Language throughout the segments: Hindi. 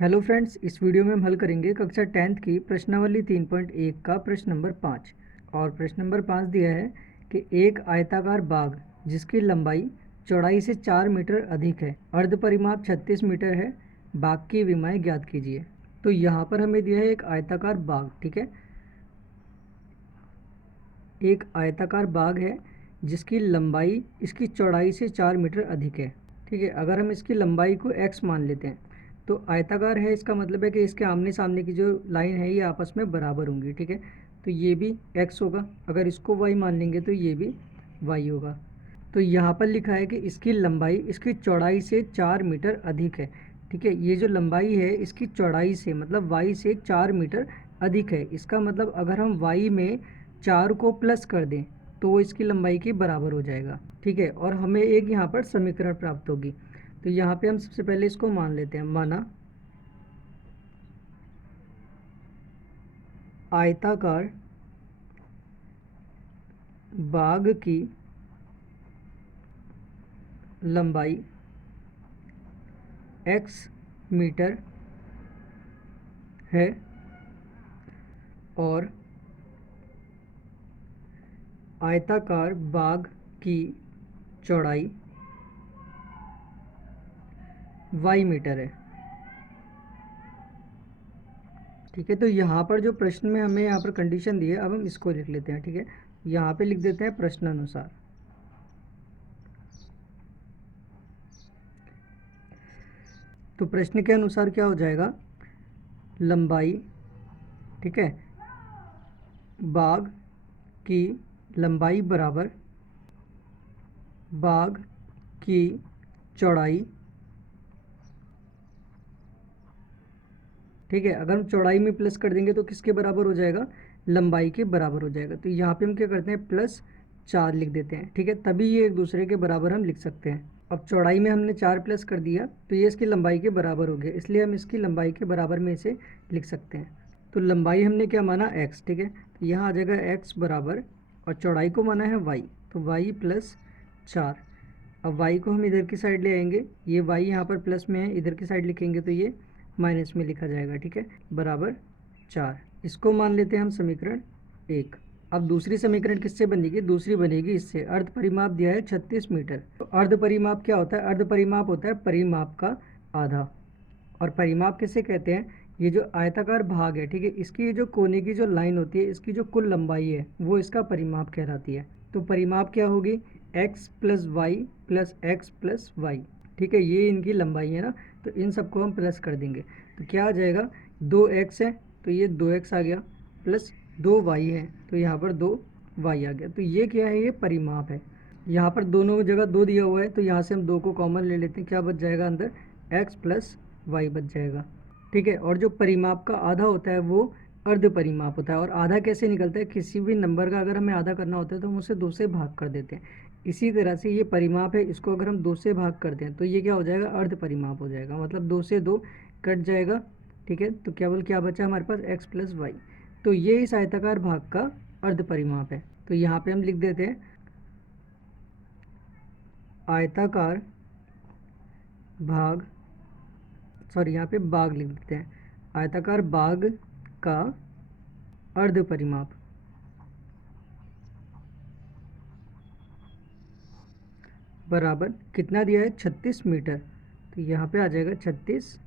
हेलो फ्रेंड्स, इस वीडियो में हम हल करेंगे कक्षा 10th की प्रश्नावली 3.1 का प्रश्न नंबर 5। और प्रश्न नंबर 5 दिया है कि एक आयताकार बाग जिसकी लंबाई चौड़ाई से 4 मीटर अधिक है, अर्ध परिमाप 36 मीटर है, बाग की विमाएँ ज्ञात कीजिए। तो यहाँ पर हमें दिया है एक आयताकार बाग। ठीक है, एक आयताकार बाग है जिसकी लंबाई इसकी चौड़ाई से 4 मीटर अधिक है। ठीक है, अगर हम इसकी लंबाई को x मान लेते हैं तो आयताकार है, इसका मतलब है कि इसके आमने सामने की जो लाइन है ये आपस में बराबर होंगी। ठीक है, तो ये भी x होगा, अगर इसको y मान लेंगे तो ये भी y होगा। तो यहाँ पर लिखा है कि इसकी लंबाई इसकी चौड़ाई से 4 मीटर अधिक है। ठीक है, ये जो लंबाई है इसकी चौड़ाई से मतलब y से 4 मीटर अधिक है। इसका मतलब अगर हम y में 4 को प्लस कर दें तो वो इसकी लंबाई के बराबर हो जाएगा। ठीक है, और हमें एक यहाँ पर समीकरण प्राप्त होगी। तो यहाँ पे हम सबसे पहले इसको मान लेते हैं। माना आयताकार बाग की लंबाई x मीटर है और आयताकार बाग की चौड़ाई y मीटर है। ठीक है, तो यहाँ पर जो प्रश्न में हमें यहाँ पर कंडीशन दी है, अब हम इसको लिख लेते हैं। ठीक है, यहाँ पे लिख देते हैं प्रश्न अनुसार। तो प्रश्न के अनुसार क्या हो जाएगा, लंबाई, ठीक है, बाग की लंबाई बराबर बाग की चौड़ाई। ठीक है, अगर हम चौड़ाई में प्लस कर देंगे तो किसके बराबर हो जाएगा, लंबाई के बराबर हो जाएगा। तो यहाँ पे हम क्या करते हैं, +4 लिख देते हैं। ठीक है, तभी ये एक दूसरे के बराबर हम लिख सकते हैं। अब चौड़ाई में हमने 4 प्लस कर दिया तो ये इसकी लंबाई के बराबर हो गया, इसलिए हम इसकी लंबाई के बराबर में इसे लिख सकते हैं। तो लंबाई हमने क्या माना, x। ठीक है, तो यहाँ आ जाएगा x बराबर, और चौड़ाई को माना है y, तो y +4। अब y को हम इधर की साइड ले आएंगे, ये y यहाँ पर प्लस में है, इधर की साइड लिखेंगे तो ये माइनस में लिखा जाएगा। ठीक है, बराबर 4। इसको मान लेते हैं हम समीकरण 1। अब दूसरी समीकरण किससे बनेगी, दूसरी बनेगी इससे। अर्ध परिमाप दिया है 36 मीटर। तो अर्ध परिमाप क्या होता है, अर्ध परिमाप होता है परिमाप का आधा। और परिमाप किसे कहते हैं, ये जो आयताकार भाग है, ठीक है, इसकी ये जो कोने की जो लाइन होती है, इसकी जो कुल लंबाई है वो इसका परिमाप कहलाती है। तो परिमाप क्या होगी, x + y + x + y। ठीक है, ये इनकी लंबाई है ना, तो इन सबको हम प्लस कर देंगे तो क्या आ जाएगा, 2x है तो ये 2x आ गया, प्लस 2y है तो यहाँ पर 2y आ गया। तो ये क्या है, ये परिमाप है। यहाँ पर दोनों जगह 2 दिया हुआ है तो यहाँ से हम 2 को कॉमन ले लेते हैं, क्या बच जाएगा अंदर, x + y बच जाएगा। ठीक है, और जो परिमाप का आधा होता है वो अर्ध परिमाप होता है। और आधा कैसे निकलता है, किसी भी नंबर का अगर हमें आधा करना होता है तो हम उसे 2 से भाग कर देते हैं। इसी तरह से ये परिमाप है, इसको अगर हम 2 से भाग करते हैं तो ये क्या हो जाएगा, अर्ध परिमाप हो जाएगा, मतलब 2 से 2 कट जाएगा। ठीक है, तो केवल क्या बचा हमारे पास, x + y। तो ये इस आयताकार भाग का अर्ध परिमाप है। तो यहाँ पे हम लिख देते हैं आयताकार भाग, सॉरी यहाँ पे बाग लिख देते हैं, आयताकार बाग का अर्ध परिमाप बराबर कितना दिया है, 36 मीटर। तो यहाँ पे आ जाएगा 36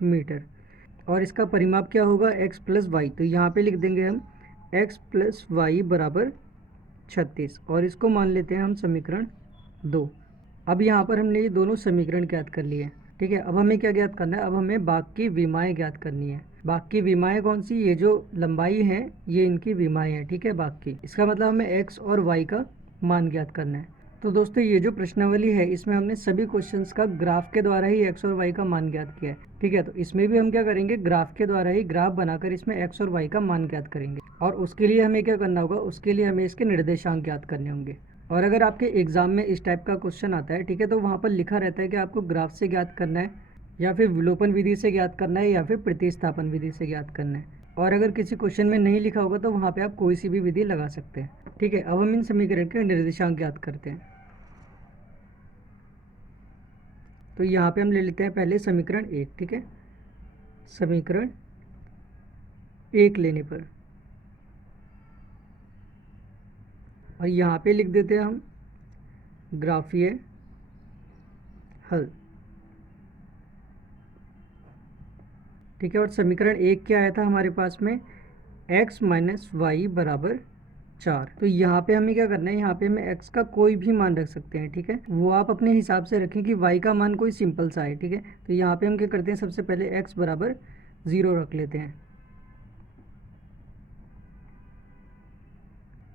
मीटर। और इसका परिमाप क्या होगा, x + y। तो यहाँ पे लिख देंगे हम x + y बराबर 36, और इसको मान लेते हैं हम समीकरण 2। अब यहाँ पर हमने ये दोनों समीकरण ज्ञात कर लिए हैं। ठीक है, अब हमें क्या ज्ञात करना है, अब हमें बाग की विमाएँ ज्ञात करनी है। बाग की विमाएँ कौन सी, ये जो लंबाई है ये इनकी विमाएँ हैं। ठीक है, बाग की, इसका मतलब हमें x और y का मान ज्ञात करना है। तो दोस्तों ये जो प्रश्नावली है इसमें हमने सभी क्वेश्चंस का ग्राफ के द्वारा ही x और y का मान ज्ञात किया है। ठीक है, तो इसमें भी हम क्या करेंगे, ग्राफ के द्वारा ही ग्राफ बनाकर इसमें x और y का मान ज्ञात करेंगे। और उसके लिए हमें क्या करना होगा, उसके लिए हमें इसके निर्देशांक ज्ञात करने होंगे। और अगर आपके एग्जाम में इस टाइप का क्वेश्चन आता है, ठीक है, तो वहाँ पर लिखा रहता है कि आपको ग्राफ से ज्ञात करना है, या फिर विलोपन विधि से ज्ञात करना है, या फिर प्रतिस्थापन विधि से ज्ञात करना है। और अगर किसी क्वेश्चन में नहीं लिखा होगा तो वहाँ पे आप कोई सी भी विधि लगा सकते हैं। ठीक है, अब हम इन समीकरण के निर्देशांक ज्ञात करते हैं। तो यहाँ पे हम ले लेते हैं पहले समीकरण 1। ठीक है, समीकरण 1 लेने पर। और यहाँ पे लिख देते हैं हम ग्राफीय हल। ठीक है, और समीकरण 1 क्या आया था हमारे पास में, x माइनस वाई बराबर 4। तो यहाँ पे हमें क्या करना है, यहाँ पे हमें x का कोई भी मान रख सकते हैं। ठीक है, वो आप अपने हिसाब से रखें कि y का मान कोई सिंपल सा है। ठीक है, तो यहाँ पे हम क्या करते हैं, सबसे पहले x बराबर 0 रख लेते हैं।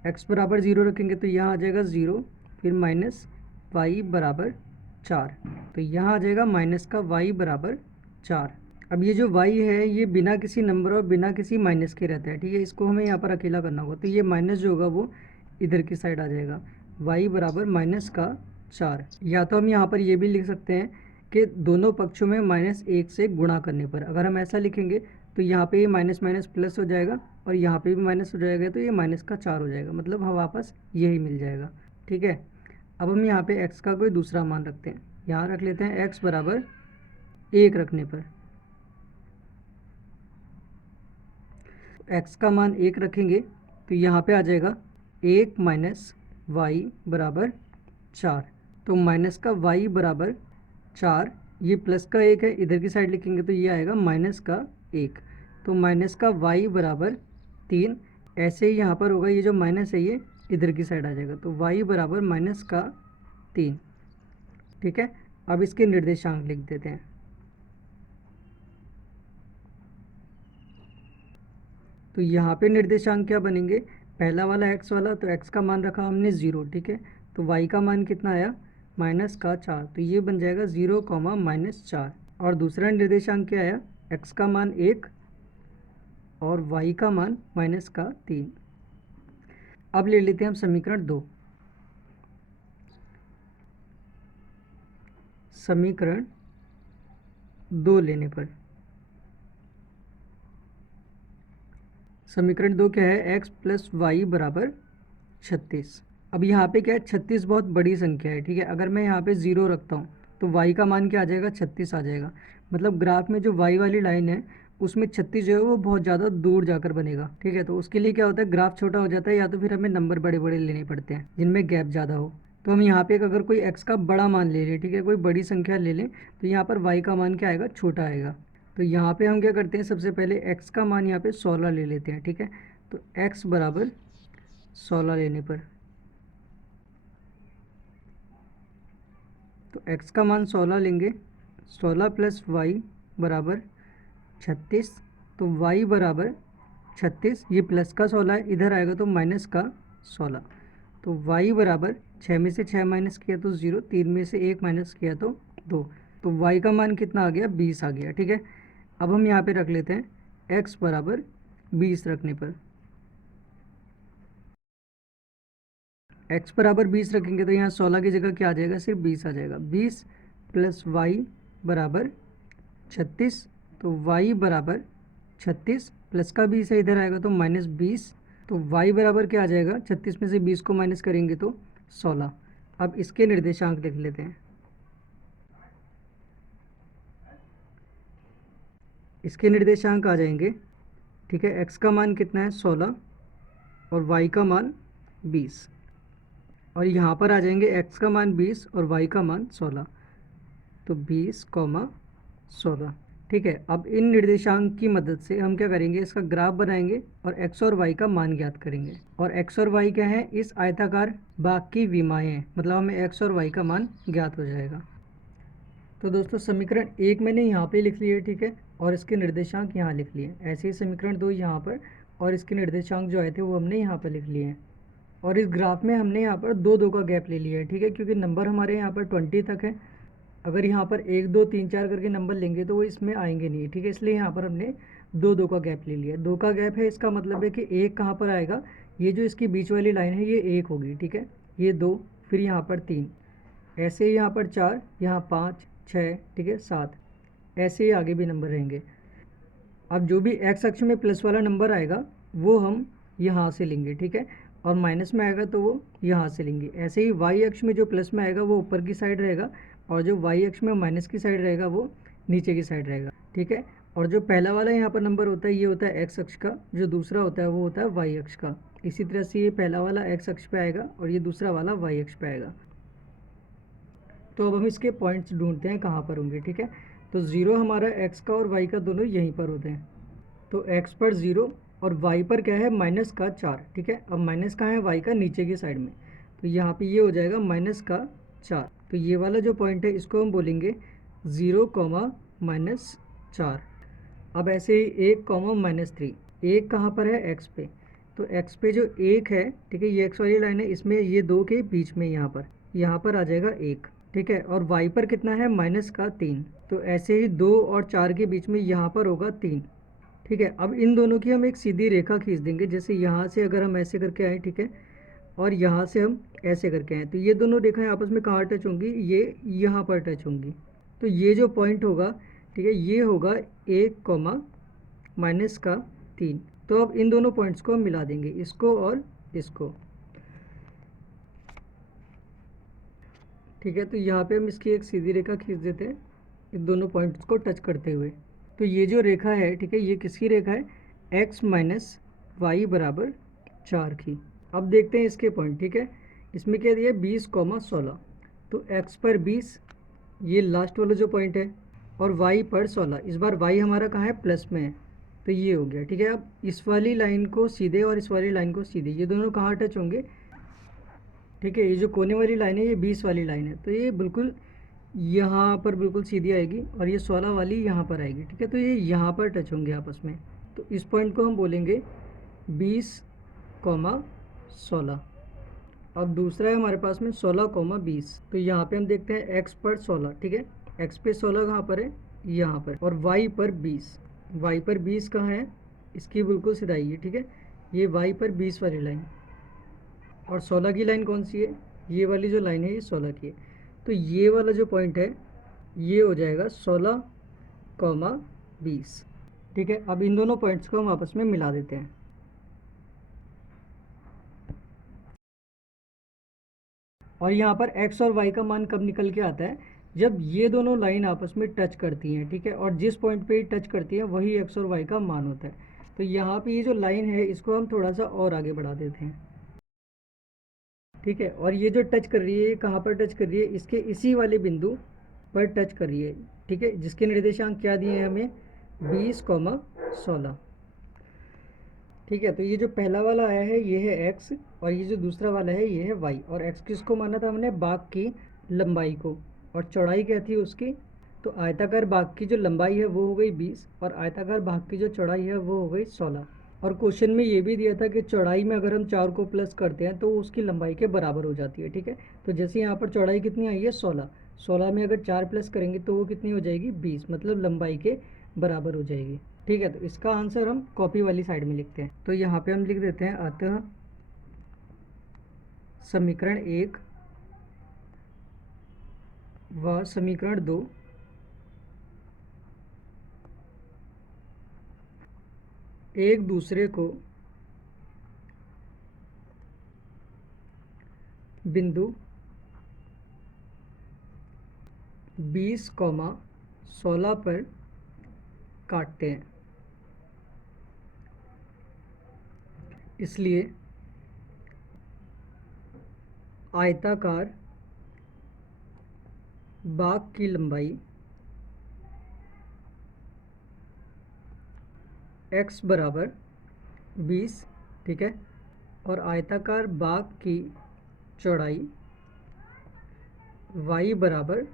x बराबर 0 रखेंगे तो यहाँ आ जाएगा 0, फिर माइनस वाई बराबर 4, तो यहाँ आ जाएगा माइनस का y बराबर 4। अब ये जो y है ये बिना किसी नंबर और बिना किसी माइनस के रहता है। ठीक है, इसको हमें यहाँ पर अकेला करना होगा, तो ये माइनस जो होगा वो इधर की साइड आ जाएगा, y बराबर माइनस का 4। या तो हम यहाँ पर ये भी लिख सकते हैं कि दोनों पक्षों में -1 से गुणा करने पर। अगर हम ऐसा लिखेंगे तो यहाँ पे ये माइनस माइनस प्लस हो जाएगा और यहाँ पे भी माइनस हो जाएगा, तो ये माइनस का 4 हो जाएगा, मतलब हम वापस यही मिल जाएगा। ठीक है, अब हम यहाँ पे x का कोई दूसरा मान रखते हैं। यहाँ रख लेते हैं x बराबर 1 रखने पर। x का मान 1 रखेंगे तो यहाँ पे आ जाएगा 1 माइनस वाई बराबर 4। तो माइनस का y बराबर 4, ये प्लस का 1 है, इधर की साइड लिखेंगे तो ये आएगा माइनस का 1। तो माइनस का y बराबर 3। ऐसे ही यहाँ पर होगा, ये जो माइनस है ये इधर की साइड आ जाएगा, तो y बराबर माइनस का 3। ठीक है, अब इसके निर्देशांक लिख देते हैं। तो यहाँ पे निर्देशांक क्या बनेंगे, पहला वाला x वाला, तो x का मान रखा हमने 0। ठीक है, तो y का मान कितना आया, माइनस का 4, तो ये बन जाएगा 0 -4। और दूसरा निर्देशांक क्या आया, x का मान 1 और y का मान माइनस का 3। अब ले लेते हैं हम समीकरण 2। समीकरण 2 लेने पर, समीकरण 2 क्या है, x प्लस वाई बराबर 36। अब यहाँ पे क्या है, 36 बहुत बड़ी संख्या है। ठीक है, अगर मैं यहाँ पे 0 रखता हूँ तो y का मान क्या आ जाएगा, 36 आ जाएगा। मतलब ग्राफ में जो y वाली लाइन है उसमें 36 जो है वो बहुत ज़्यादा दूर जाकर बनेगा। ठीक है, तो उसके लिए क्या होता है, ग्राफ छोटा हो जाता है, या तो फिर हमें नंबर बड़े बड़े लेने पड़ते हैं जिनमें गैप ज़्यादा हो। तो हम यहाँ पे अगर कोई x का बड़ा मान ले लें, ठीक है, कोई बड़ी संख्या ले लें, तो यहाँ पर y का मान क्या आएगा, छोटा आएगा। तो यहाँ पे हम क्या करते हैं, सबसे पहले x का मान यहाँ पे 16 ले लेते हैं। ठीक है, तो x बराबर 16 लेने पर, तो x का मान 16 लेंगे, 16 प्लस वाई बराबर 36, तो y बराबर 36, ये प्लस का 16 है, इधर आएगा तो माइनस का 16, तो y बराबर 6 में से 6 माइनस किया तो 0, 3 में से 1 माइनस किया तो 2, तो y का मान कितना आ गया, 20 आ गया। ठीक है, अब हम यहाँ पे रख लेते हैं x बराबर 20 रखने पर, x बराबर 20 रखेंगे तो यहाँ 16 की जगह क्या आ जाएगा, सिर्फ 20 आ जाएगा। 20 प्लस वाई बराबर 36, तो y बराबर 36 प्लस का 20 है, इधर आएगा तो -20, तो y बराबर क्या आ जाएगा, 36 में से 20 को माइनस करेंगे तो 16। अब इसके निर्देशांक लिख लेते हैं। इसके निर्देशांक आ जाएंगे, ठीक है, x का मान कितना है, 16 और y का मान 20, और यहाँ पर आ जाएंगे x का मान 20 और y का मान 16, तो 20, 16। ठीक है, अब इन निर्देशांक की मदद से हम क्या करेंगे, इसका ग्राफ बनाएंगे और x और y का मान ज्ञात करेंगे। और x और y क्या है, इस आयताकार भाग की विमाएँ हैं, मतलब हमें x और y का मान ज्ञात हो जाएगा। तो दोस्तों समीकरण 1 मैंने यहाँ पे लिख लिया है। ठीक है, और इसके निर्देशांक यहाँ लिख लिए। ऐसे ही समीकरण 2 यहाँ पर, और इसके निर्देशांक जो आए थे वो हमने यहाँ पर लिख लिए हैं। और इस ग्राफ में हमने यहाँ पर 2 का गैप ले लिया है। ठीक है, क्योंकि नंबर हमारे यहाँ पर 20 तक है। अगर यहाँ पर 1 2 3 4 करके नंबर लेंगे तो वो इसमें आएंगे नहीं। ठीक है, इसलिए यहाँ पर हमने 2 का गैप ले लिया। 2 का गैप है, इसका मतलब है कि 1 कहाँ पर आएगा, ये जो इसकी बीच वाली लाइन है ये 1 होगी। ठीक है, ये 2, फिर यहाँ पर 3, ऐसे ही यहाँ पर 4, यहाँ 5 6, ठीक है 7, ऐसे ही आगे भी नंबर रहेंगे। अब जो भी एक्स अक्ष में प्लस वाला नंबर आएगा वो हम यहाँ से लेंगे। ठीक है, और माइनस में आएगा तो वो यहाँ से लेंगे। ऐसे ही वाई अक्ष में जो प्लस में आएगा वो ऊपर की साइड रहेगा, और जो वाई अक्ष में माइनस की साइड रहेगा वो नीचे की साइड रहेगा। ठीक है, और जो पहला वाला यहाँ पर नंबर होता है ये होता है एक्स अक्ष का, जो दूसरा होता है वो होता है वाई अक्ष का। इसी तरह से ये पहला वाला एक्स अक्ष पे आएगा और ये दूसरा वाला वाई अक्ष पे आएगा। तो अब हम इसके पॉइंट्स ढूंढते हैं कहाँ पर होंगे, ठीक है। तो ज़ीरो हमारा एक्स का और वाई का दोनों यहीं पर होते हैं। तो एक्स पर ज़ीरो और वाई पर क्या है माइनस का 4, ठीक है। अब माइनस कहाँ है, वाई का नीचे की साइड में, तो यहाँ पे ये हो जाएगा माइनस का 4। तो ये वाला जो पॉइंट है इसको हम बोलेंगे 0, -4। अब ऐसे ही 1, -3। एक कहाँ पर है, एक्स पे। तो एक्स पे जो एक है, ठीक है, ये एक्स वाली लाइन है, इसमें ये दो के बीच में यहाँ पर आ जाएगा 1, ठीक है। और वाई पर कितना है, माइनस का 3। तो ऐसे ही 2 और 4 के बीच में यहाँ पर होगा 3, ठीक है। अब इन दोनों की हम एक सीधी रेखा खींच देंगे। जैसे यहाँ से अगर हम ऐसे करके आए, ठीक है, और यहाँ से हम ऐसे करके आए, तो ये दोनों रेखाएं आपस में कहाँ टच होंगी, ये यहाँ पर टच होंगी। तो ये जो पॉइंट होगा, ठीक है, ये होगा 1, -3। तो अब इन दोनों पॉइंट्स को हम मिला देंगे, इसको और इसको, ठीक है। तो यहाँ पे हम इसकी एक सीधी रेखा खींच देते हैं इन दोनों पॉइंट्स को टच करते हुए। तो ये जो रेखा है, ठीक है, ये किसकी रेखा है, x - y = 4 की। अब देखते हैं इसके पॉइंट, ठीक है। इसमें क्या दिया है, 20, 16। तो x पर 20, ये लास्ट वाला जो पॉइंट है, और y पर 16। इस बार y हमारा कहाँ है, प्लस में है, तो ये हो गया, ठीक है। अब इस वाली लाइन को सीधे और इस वाली लाइन को सीधे, ये दोनों कहाँ टच होंगे, ठीक है। ये जो कोने वाली लाइन है ये 20 वाली लाइन है, तो ये बिल्कुल यहाँ पर बिल्कुल सीधी आएगी, और ये 16 वाली यहाँ पर आएगी, ठीक है। तो ये यहाँ पर टच होंगे आपस में। तो इस पॉइंट को हम बोलेंगे 20, 16। अब दूसरा है हमारे पास में 16, 20। तो यहाँ पे हम देखते हैं x पर 16, ठीक है। x पे 16 कहाँ पर है, यहाँ पर। और y पर 20, y पर 20 कहाँ है, इसकी बिल्कुल सिधाई है, ठीक है। ये y पर 20 वाली लाइन, और 16 की लाइन कौन सी है, ये वाली जो लाइन है ये 16 की है। तो ये वाला जो पॉइंट है ये हो जाएगा 16, 20, ठीक है। अब इन दोनों पॉइंट्स को हम आपस में मिला देते हैं। और यहाँ पर x और y का मान कब निकल के आता है, जब ये दोनों लाइन आपस में टच करती हैं, ठीक है। और जिस पॉइंट पे टच करती है वही x और y का मान होता है। तो यहाँ पे ये जो लाइन है इसको हम थोड़ा सा और आगे बढ़ा देते हैं, ठीक है। और ये जो टच कर रही है ये कहाँ पर टच कर रही है, इसके इसी वाले बिंदु पर टच कर रही है, ठीक है। जिसके निर्देशांक क्या दिए हैं हमें, 20, 16, ठीक है। तो ये जो पहला वाला आया है ये है x, और ये जो दूसरा वाला है ये है y। और x किसको माना था हमने, बाघ की लंबाई को, और चौड़ाई क्या थी उसकी। तो आयताकार बाघ की जो लंबाई है वो हो गई 20, और आयताकार बाघ की जो चौड़ाई है वो हो गई 16। और क्वेश्चन में ये भी दिया था कि चौड़ाई में अगर हम 4 को प्लस करते हैं तो उसकी लंबाई के बराबर हो जाती है, ठीक है। तो जैसे यहाँ पर चौड़ाई कितनी आई है, 16। 16 में अगर 4 प्लस करेंगे तो वो कितनी हो जाएगी, 20, मतलब लंबाई के बराबर हो जाएगी, ठीक है। तो इसका आंसर हम कॉपी वाली साइड में लिखते हैं। तो यहाँ पे हम लिख देते हैं, अतः समीकरण 1 व समीकरण 2 एक दूसरे को बिंदु 20, 16 पर काटते हैं। इसलिए आयताकार बाघ की लंबाई x = 20, ठीक है, और आयताकार बाघ की चौड़ाई y =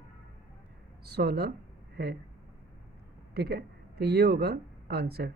16 है, ठीक है। तो ये होगा आंसर।